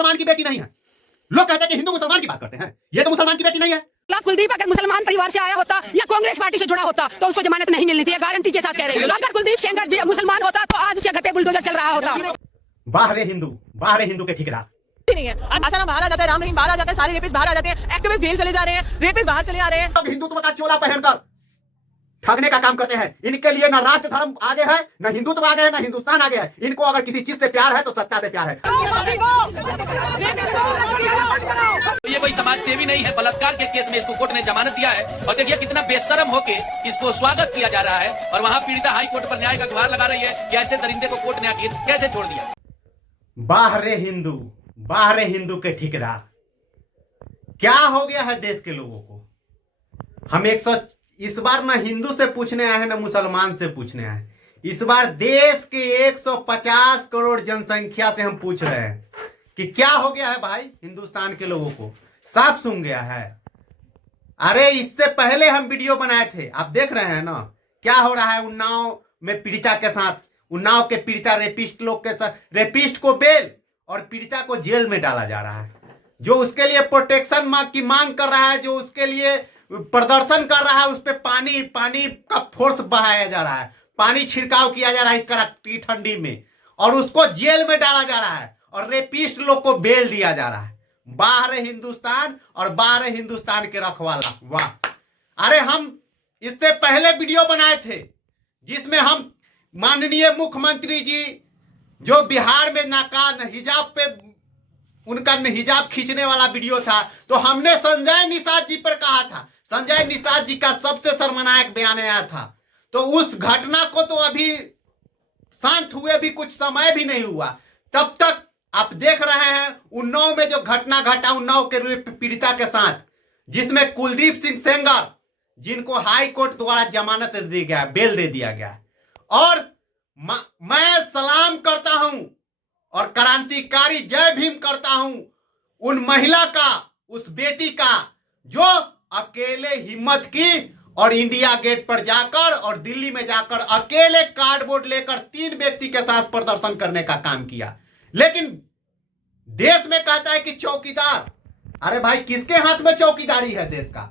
मुसलमान की बेटी नहीं है। लोग कहते हैं कि हिंदू मुसलमान की बात करते हैं, ये तो मुसलमान की बेटी नहीं है। कुलदीप अगर मुसलमान परिवार से आया होता या कांग्रेस पार्टी से जुड़ा होता तो उसको जमानत नहीं मिलनी थी, गारंटी के साथ कह रहे हैं। अगर कुलदीप सेंगर मुसलमान होता तो आज उसके घर पे बुलडोजर चल रहा होता। बाहर हिंदू के ठिकरा नहीं है। आसाराम बाहर आ जाता है, राम रहीम बाहर आ जाता है, सारे रेपिस्ट बाहर आ जाते हैं, एक्टिविस्ट जेल चले जा रहे हैं, रेपिस्ट बाहर चले आ रहे हैं। हिंदुत्व का चोला पहनकर ठगने का काम करते हैं। इनके लिए ना राष्ट्र धर्म आगे है, ना हिंदुत्व आगे है, ना हिंदुस्तान आगे है। इनको अगर किसी चीज से प्यार है तो सत्ता से प्यार है। तो ये कोई समाज सेवी नहीं है। बलात्कार के केस में इसको कोर्ट ने जमानत दिया है और देखिए कितना बेशर्म होके इसको स्वागत किया जा रहा है और वहाँ पीड़िता हाई कोर्ट पर न्याय का गुहार लगा रही है कि ऐसे दरिंदे को कोर्ट ने आखिर कैसे छोड़ दिया। बाहरे हिंदू के ठिकरा, क्या हो गया है देश के लोगों को? हम इस बार ना हिंदू से पूछने आए हैं ना मुसलमान से पूछने आए हैं। इस बार देश के 150 करोड़ जनसंख्या से हम पूछ रहे हैं कि क्या हो गया है भाई हिंदुस्तान के लोगों को? साफ सुन गया है। अरे इससे पहले हम वीडियो बनाए थे, आप देख रहे हैं ना क्या हो रहा है उन्नाव में पीड़िता के साथ। उन्नाव के पीड़िता रेपिस्ट लोग के साथ, रेपिस्ट को बेल और पीड़िता को जेल में डाला जा रहा है। जो उसके लिए प्रोटेक्शन की मांग कर रहा है, जो उसके लिए प्रदर्शन कर रहा है, उस पर पानी का फोर्स बहाया जा रहा है, पानी छिड़काव किया जा रहा है कड़कती ठंडी में, और उसको जेल में डाला जा रहा है और रेपिस्ट लोग को बेल दिया जा रहा है। बाहर हिंदुस्तान और बाहर हिंदुस्तान के रखवाला, वाह। अरे हम इससे पहले वीडियो बनाए थे जिसमें हम माननीय मुख्यमंत्री जी जो बिहार में हिजाब पे उनका हिजाब खींचने वाला वीडियो था, तो हमने संजय निषाद जी पर कहा था। संजय निषाद जी का सबसे शर्मनाक बयान आया था। तो उस घटना को तो अभी शांत हुए भी कुछ समय भी नहीं हुआ, तब तक आप देख रहे हैं उन्नाव में जो घटना घटा उन्नाव के पीड़िता के साथ, जिसमें कुलदीप सिंह सेंगर जिनको हाई कोर्ट द्वारा जमानत दी गया, बेल दे दिया गया। और मैं सलाम करता हूं और क्रांतिकारी जय भीम करता हूं उन महिला का, उस बेटी का जो अकेले हिम्मत की और इंडिया गेट पर जाकर और दिल्ली में जाकर अकेले कार्डबोर्ड लेकर 3 व्यक्ति के साथ प्रदर्शन करने का काम किया। लेकिन देश में कहता है कि चौकीदार, अरे भाई किसके हाथ में चौकीदारी है देश का?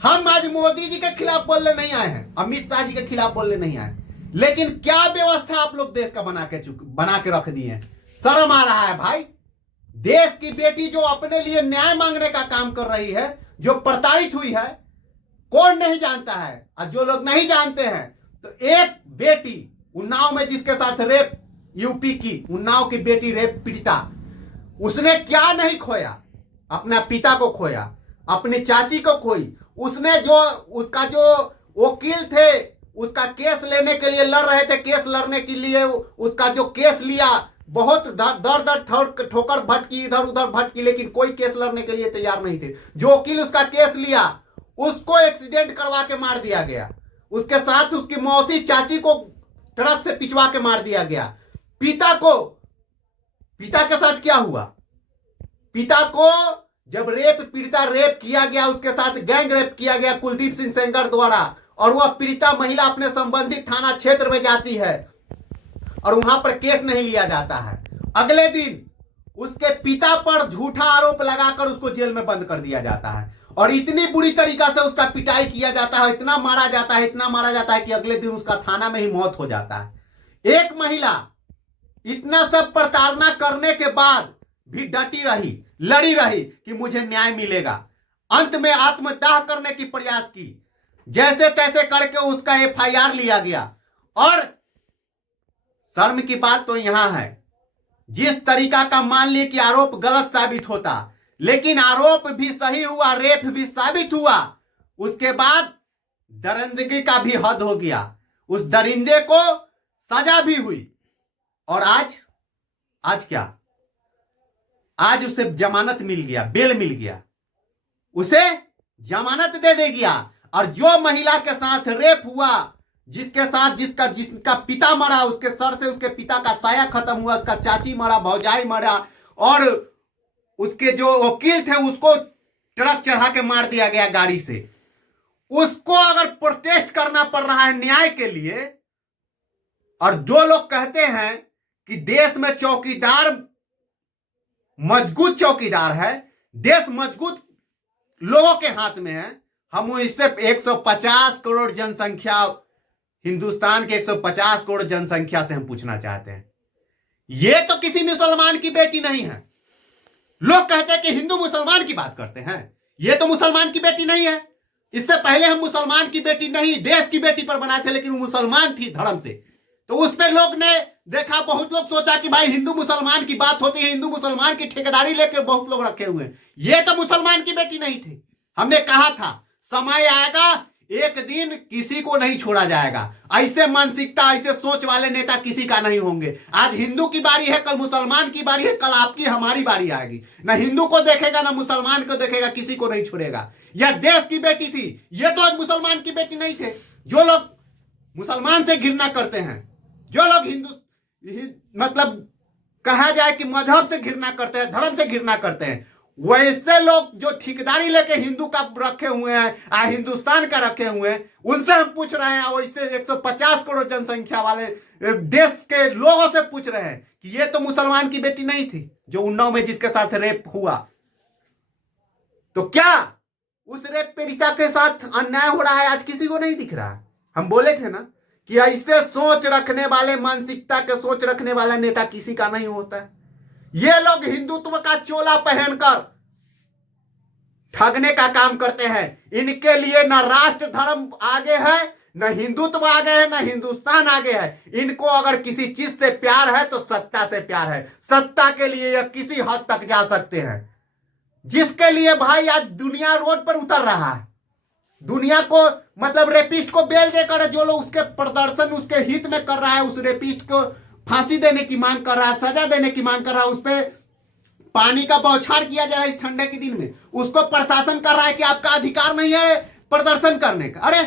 हम आज मोदी जी के खिलाफ बोलने नहीं आए हैं, अमित शाह जी के खिलाफ बोलने नहीं आए, लेकिन क्या व्यवस्था आप लोग देश का बना के रख दिए हैं। शर्म आ रहा है भाई। देश की बेटी जो अपने लिए न्याय मांगने का काम कर रही है, जो प्रताड़ित हुई है, कौन नहीं जानता है? और जो लोग नहीं जानते हैं तो एक बेटी उन्नाव में जिसके साथ रेप, यूपी की उन्नाव की बेटी रेप पीड़िता, उसने क्या नहीं खोया? अपना पिता को खोया, अपनी चाची को खोई। उसने जो उसका जो वकील थे उसका केस लेने के लिए लड़ रहे थे, केस लड़ने के लिए उसका जो केस लिया, बहुत दर ठोकर भटकी, इधर उधर भटकी, लेकिन कोई केस लड़ने के लिए तैयार नहीं थे। जो वकील उसका केस लिया उसको एक्सीडेंट करवा के मार दिया गया। उसके साथ उसकी मौसी चाची को ट्रक से पिछवा के मार दिया गया। पिता के साथ क्या हुआ? पिता को जब पीड़िता रेप किया गया, उसके साथ गैंग रेप किया गया कुलदीप सिंह सेंगर द्वारा, और वह पीड़िता महिला अपने संबंधित थाना क्षेत्र में जाती है और वहां पर केस नहीं लिया जाता है। अगले दिन उसके पिता पर झूठा आरोप लगाकर उसको जेल में बंद कर दिया जाता है और इतनी बुरी तरीका से उसका पिटाई किया जाता है, इतना मारा जाता है कि अगले दिन उसका थाना में ही मौत हो जाता है। एक महिला इतना सब प्रताड़ना करने के बाद भी डटी रही, लड़ी रही कि मुझे न्याय मिलेगा। अंत में आत्मदाह करने की प्रयास की, जैसे तैसे करके उसका एफआईआर लिया गया। और शर्म की बात तो यहां है, जिस तरीका का मान ली कि आरोप गलत साबित होता, लेकिन आरोप भी सही हुआ, रेप भी साबित हुआ, उसके बाद दरिंदगी का भी हद हो गया। उस दरिंदे को सजा भी हुई। और आज क्या? आज उसे जमानत मिल गया, बेल मिल गया, उसे जमानत दे गया। और जो महिला के साथ रेप हुआ, जिसका पिता मरा, उसके सर से उसके पिता का साया खत्म हुआ, उसका चाची मरा, भौजाई मरा, और उसके जो वकील थे उसको ट्रक चढ़ा के मार दिया गया गाड़ी से। उसको अगर प्रोटेस्ट करना पड़ रहा है न्याय के लिए, और जो लोग कहते हैं कि देश में चौकीदार मजबूत चौकीदार है, देश मजबूत लोगों के हाथ में है। हम इससे 150 करोड़ जनसंख्या, हिंदुस्तान के 150 करोड़ जनसंख्या से हम पूछना चाहते हैं, ये तो किसी मुसलमान की बेटी नहीं है। लोग कहते हैं कि हिंदू मुसलमान की बात करते हैं, ये तो मुसलमान की बेटी नहीं है। इससे पहले हम मुसलमान की बेटी नहीं, देश की बेटी पर बनाए थे, लेकिन वो मुसलमान थी धर्म से, तो उस पे लोग ने देखा, बहुत लोग सोचा कि भाई हिंदू मुसलमान की बात होती है, हिंदू मुसलमान की ठेकेदारी लेकर बहुत लोग रखे हुए हैं। ये तो मुसलमान की बेटी नहीं थी। हमने कहा था समय आएगा, एक दिन किसी को नहीं छोड़ा जाएगा। ऐसे मानसिकता, ऐसे सोच वाले नेता किसी का नहीं होंगे। आज हिंदू की बारी है, कल मुसलमान की बारी है, कल आपकी हमारी बारी आएगी। ना हिंदू को देखेगा, ना मुसलमान को देखेगा, किसी को नहीं छोड़ेगा। यह देश की बेटी थी, ये तो एक मुसलमान की बेटी नहीं थे। जो लोग मुसलमान से घृणा करते हैं, जो लोग मतलब कहा जाए कि मजहब से घृणा करते हैं, धर्म से घृणा करते हैं, वैसे लोग जो ठेकेदारी लेके हिंदू का रखे हुए हैं, हिंदुस्तान का रखे हुए हैं, उनसे हम पूछ रहे हैं। वैसे 150 करोड़ जनसंख्या वाले देश के लोगों से पूछ रहे हैं कि ये तो मुसलमान की बेटी नहीं थी जो उन्नाव में जिसके साथ रेप हुआ। तो क्या उस रेप पीड़िता के साथ अन्याय हो रहा है? आज किसी को नहीं दिख रहा है। हम बोले थे ना कि ऐसे सोच रखने वाले, मानसिकता के सोच रखने वाला नेता किसी का नहीं होता है। ये लोग हिंदुत्व का चोला पहनकर ठगने का काम करते हैं। इनके लिए न राष्ट्र धर्म आगे है, न हिंदुत्व आगे है, न हिंदुस्तान आगे है। इनको अगर किसी चीज से प्यार है तो सत्ता से प्यार है। सत्ता के लिए यह किसी हद तक जा सकते हैं, जिसके लिए भाई आज दुनिया रोड पर उतर रहा है। दुनिया को मतलब रेपिस्ट को बेल देकर जो लोग उसके प्रदर्शन, उसके हित में कर रहा है, उस रेपिस्ट को फांसी देने की मांग कर रहा है, सजा देने की मांग कर रहा है, उस पर पानी का बौछार किया जा रहा है इस ठंडे के दिन में, उसको प्रशासन कर रहा है कि आपका अधिकार नहीं है प्रदर्शन करने का। अरे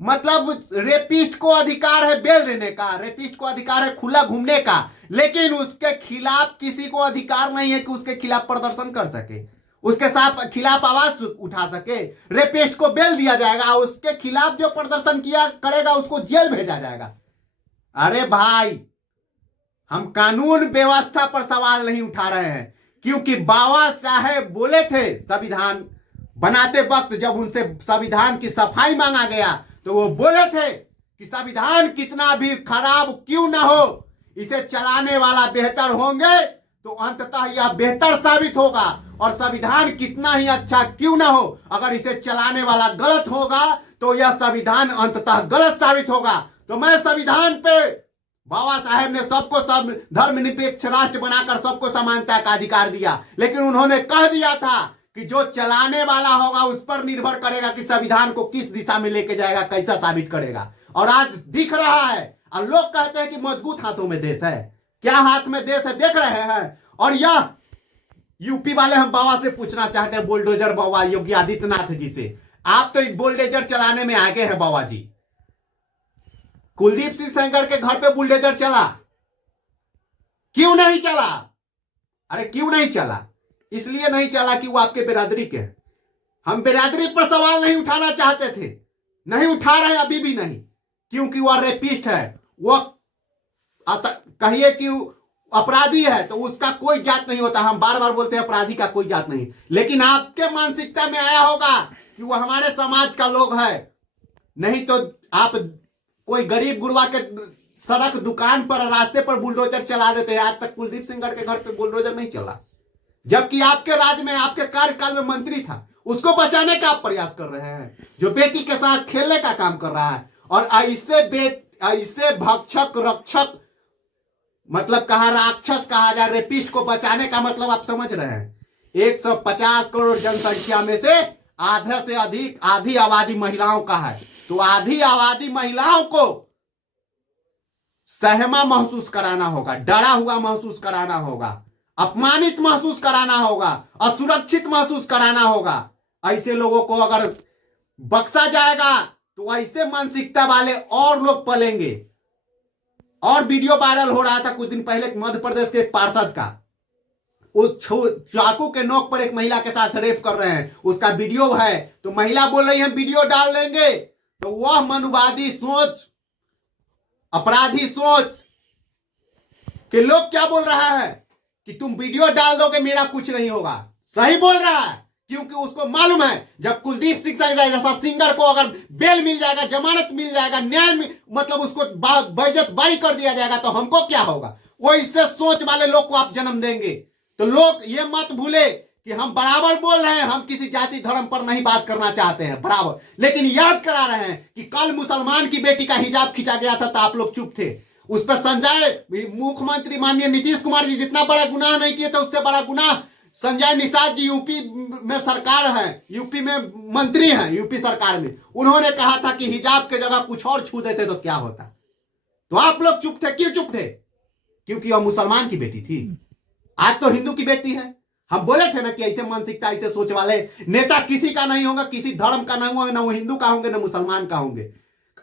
मतलब रेपिस्ट को अधिकार है बेल देने का, रेपिस्ट को अधिकार है खुला घूमने का, लेकिन उसके खिलाफ किसी को अधिकार नहीं है कि उसके खिलाफ प्रदर्शन कर सके, उसके साथ खिलाफ आवाज उठा सके। रेपिस्ट को बेल दिया जाएगा, उसके खिलाफ जो प्रदर्शन किया करेगा उसको जेल भेजा जाएगा। अरे भाई, हम कानून व्यवस्था पर सवाल नहीं उठा रहे हैं, क्योंकि बाबा साहेब बोले थे संविधान बनाते वक्त, जब उनसे संविधान की सफाई मांगा गया तो वो बोले थे कि संविधान कितना भी खराब क्यों ना हो, इसे चलाने वाला बेहतर होंगे तो अंततः यह बेहतर साबित होगा, और संविधान कितना ही अच्छा क्यों ना हो, अगर इसे चलाने वाला गलत होगा तो यह संविधान अंततः गलत साबित होगा। तो मैं संविधान पे, बाबा साहेब ने सबको सब धर्मनिरपेक्ष राष्ट्र बनाकर सबको समानता का अधिकार दिया, लेकिन उन्होंने कह दिया था कि जो चलाने वाला होगा उस पर निर्भर करेगा कि संविधान को किस दिशा में लेके जाएगा, कैसा साबित करेगा। और आज दिख रहा है, और लोग कहते हैं कि मजबूत हाथों में देश है। क्या हाथ में देश है देख रहे हैं। और यह यूपी वाले हम बाबा से पूछना चाहते हैं, बुलडोजर बाबा योगी आदित्यनाथ जी से, आप तो बुलडोजर चलाने में आगे हैं बाबा जी। कुलदीप सिंह सेंगर के घर पे बुलडोजर चला, क्यों नहीं चला? अरे क्यों नहीं चला? इसलिए नहीं चला कि वो आपके बिरादरी के हैं। हम बिरादरी पर सवाल नहीं उठाना चाहते थे, नहीं उठा रहे, अभी भी नहीं, क्योंकि वह रेपिस्ट है, वह कहिए कि अपराधी है तो उसका कोई जात नहीं होता। हम बार बार बोलते हैं अपराधी का कोई जात नहीं, लेकिन आपके मानसिकता में आया होगा कि वह हमारे समाज का लोग है। नहीं तो आप कोई गरीब गुरबा के सड़क दुकान पर रास्ते पर बुलडोजर चला देते हैं। आज तक कुलदीप सेंगर के घर पे बुलडोजर नहीं चला, जबकि आपके राज्य में, आपके कार्यकाल में मंत्री था, उसको बचाने का आप प्रयास कर रहे हैं, जो बेटी के साथ खेलने का काम कर रहा है। और ऐसे भक्षक रक्षक, मतलब कहा राक्षस कहा जाए, रेपिस्ट को बचाने का मतलब आप समझ रहे हैं। 150 करोड़ जनसंख्या में से आधे से अधिक, आधी आबादी महिलाओं का है, तो आधी आबादी महिलाओं को सहमा महसूस कराना होगा, डरा हुआ महसूस कराना होगा, अपमानित महसूस कराना होगा, असुरक्षित महसूस कराना होगा। ऐसे लोगों को अगर बख्शा जाएगा तो ऐसे मानसिकता वाले और लोग पलेंगे। और वीडियो वायरल हो रहा था कुछ दिन पहले मध्य प्रदेश के एक पार्षद का, उस चाकू के नोक पर एक महिला के साथ रेप कर रहे हैं, उसका वीडियो है। तो महिला बोल रही है वीडियो डाल देंगे, तो वह मनुवादी सोच, अपराधी सोच के लोग क्या बोल रहा है कि तुम वीडियो डाल दोगे मेरा कुछ नहीं होगा। सही बोल रहा है, क्योंकि उसको मालूम है जब कुलदीप सिंह जैसा सिंगर को अगर बेल मिल जाएगा, जमानत मिल जाएगा, मतलब उसको बेइज्जत बारी कर दिया जाएगा तो हमको क्या होगा। वो इससे सोच वाले लोग को आप जन्म देंगे। तो लोग ये मत भूले कि हम बराबर बोल रहे हैं, हम किसी जाति धर्म पर नहीं बात करना चाहते हैं बराबर, लेकिन याद करा रहे हैं कि कल मुसलमान की बेटी का हिजाब खींचा गया था तो आप लोग चुप थे। उस पर संजय मुख्यमंत्री माननीय नीतीश कुमार जी जितना बड़ा गुनाह नहीं किए थे, उससे बड़ा गुनाह संजय निषाद जी यूपी में सरकार है, यूपी में मंत्री हैं, यूपी सरकार में, उन्होंने कहा था कि हिजाब के जगह कुछ और छू देते तो क्या होता। तो आप लोग चुप थे। क्यों चुप थे? क्योंकि वह मुसलमान की बेटी थी। आज तो हिंदू की बेटी है। हम बोले थे ना कि ऐसे मानसिकता, ऐसे सोच वाले नेता किसी का नहीं होगा, किसी धर्म का नहीं होगा, ना वो हिंदू का होंगे ना मुसलमान का होंगे।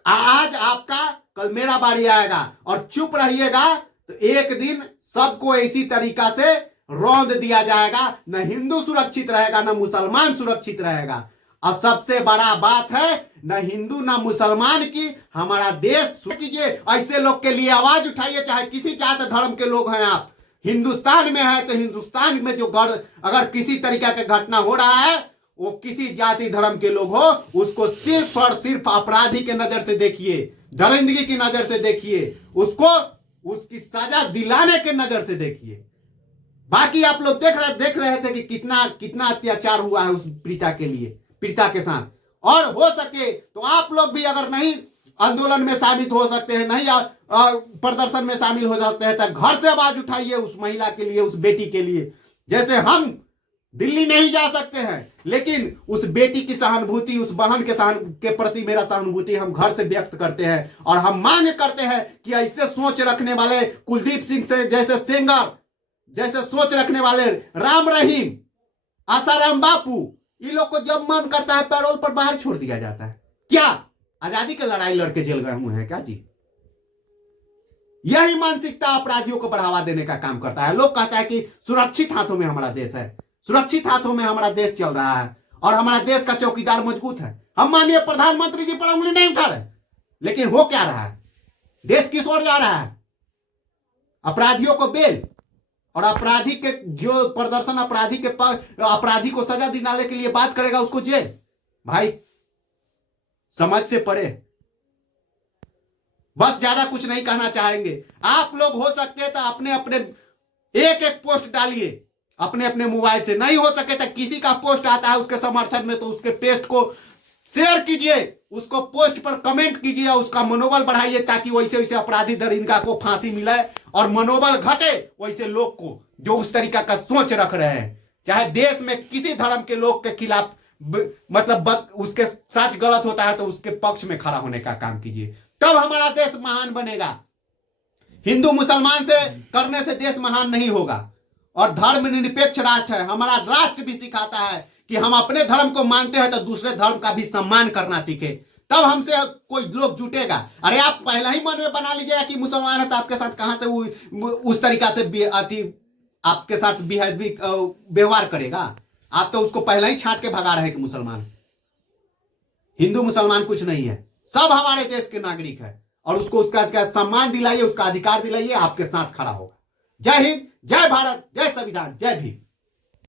आज आपका, कल मेरा बारी आएगा और चुप रहिएगा तो एक दिन सबको इसी तरीका से रौंद दिया जाएगा। न हिंदू सुरक्षित रहेगा, न मुसलमान सुरक्षित रहेगा। और सबसे बड़ा बात है, न हिंदू न मुसलमान की, हमारा देश कीजिए। ऐसे लोग के लिए आवाज उठाइए, चाहे किसी जात धर्म के लोग हैं आप। हिंदुस्तान में है तो हिंदुस्तान में जो अगर किसी तरीका का घटना हो रहा है, वो किसी जाति धर्म के लोग हो, उसको सिर्फ और सिर्फ अपराधी के नजर से देखिए, दरिंदगी की नजर से देखिए, उसको उसकी सजा दिलाने के नजर से देखिए। बाकी आप लोग देख रहे थे कि कितना अत्याचार हुआ है उस पीड़िता के साथ। और हो सके तो आप लोग भी अगर नहीं आंदोलन में शामिल हो सकते हैं, नहीं प्रदर्शन में शामिल हो सकते हैं, तो घर से आवाज उठाइए उस महिला के लिए, उस बेटी के लिए। जैसे हम दिल्ली नहीं जा सकते हैं, लेकिन उस बेटी की सहानुभूति, उस बहन के प्रति मेरा सहानुभूति हम घर से व्यक्त करते हैं। और हम मांग करते हैं कि ऐसे सोच रखने वाले कुलदीप सिंह से जैसे सिंगर, जैसे सोच रखने वाले राम रहीम, आसाराम बापू, ये लोग को जब मन करता है पैरोल पर बाहर छोड़ दिया जाता है। क्या आजादी की लड़ाई लड़के जेल गए हुए हैं क्या जी? यही मानसिकता अपराधियों को बढ़ावा देने का काम करता है। लोग कहता है कि सुरक्षित हाथों में हमारा देश है, सुरक्षित हाथों में हमारा देश चल रहा है और हमारा देश का चौकीदार मजबूत है। हम माननीय प्रधानमंत्री जी पर उंगली नहीं उठा रहे, लेकिन हो क्या रहा है? देश किस ओर जा रहा है? अपराधियों को बेल, और अपराधी के जो प्रदर्शन अपराधी को सजा दिलाने के लिए बात करेगा उसको जेल। भाई समझ से पड़े। बस ज्यादा कुछ नहीं कहना चाहेंगे। आप लोग हो सकते हैं तो अपने अपने एक पोस्ट डालिए अपने अपने मोबाइल से, नहीं हो सके तो किसी का पोस्ट आता है उसके समर्थन में तो उसके पेस्ट को शेयर कीजिए, उसको पोस्ट पर कमेंट कीजिए, उसका मनोबल बढ़ाइए, ताकि वैसे वैसे अपराधी दरिंदा को फांसी मिले और मनोबल घटे वैसे लोग को जो उस तरीका का सोच रख रहे हैं। चाहे देश में किसी धर्म के लोग के खिलाफ मतलब उसके सच गलत होता है तो उसके पक्ष में खड़ा होने का काम कीजिए, तब हमारा देश महान बनेगा। हिंदू मुसलमान से करने से देश महान नहीं होगा। और धर्म निरपेक्ष राष्ट्र है, हमारा राष्ट्र भी सिखाता है कि हम अपने धर्म को मानते हैं तो दूसरे धर्म का भी सम्मान करना सीखे, तब हमसे कोई लोग जुटेगा। अरे आप पहले ही मन में बना लीजिएगा कि मुसलमान है तो आपके साथ कहां से उस तरीका से आपके साथ व्यवहार करेगा। आप तो उसको पहले ही छांट के भगा रहे हैं कि मुसलमान। हिंदू मुसलमान कुछ नहीं है, सब हमारे देश के नागरिक है और उसको उसका सम्मान दिलाइए, उसका अधिकार दिलाइए, आपके साथ खड़ा होगा। जय हिंद, जय भारत, जय संविधान, जय भीम।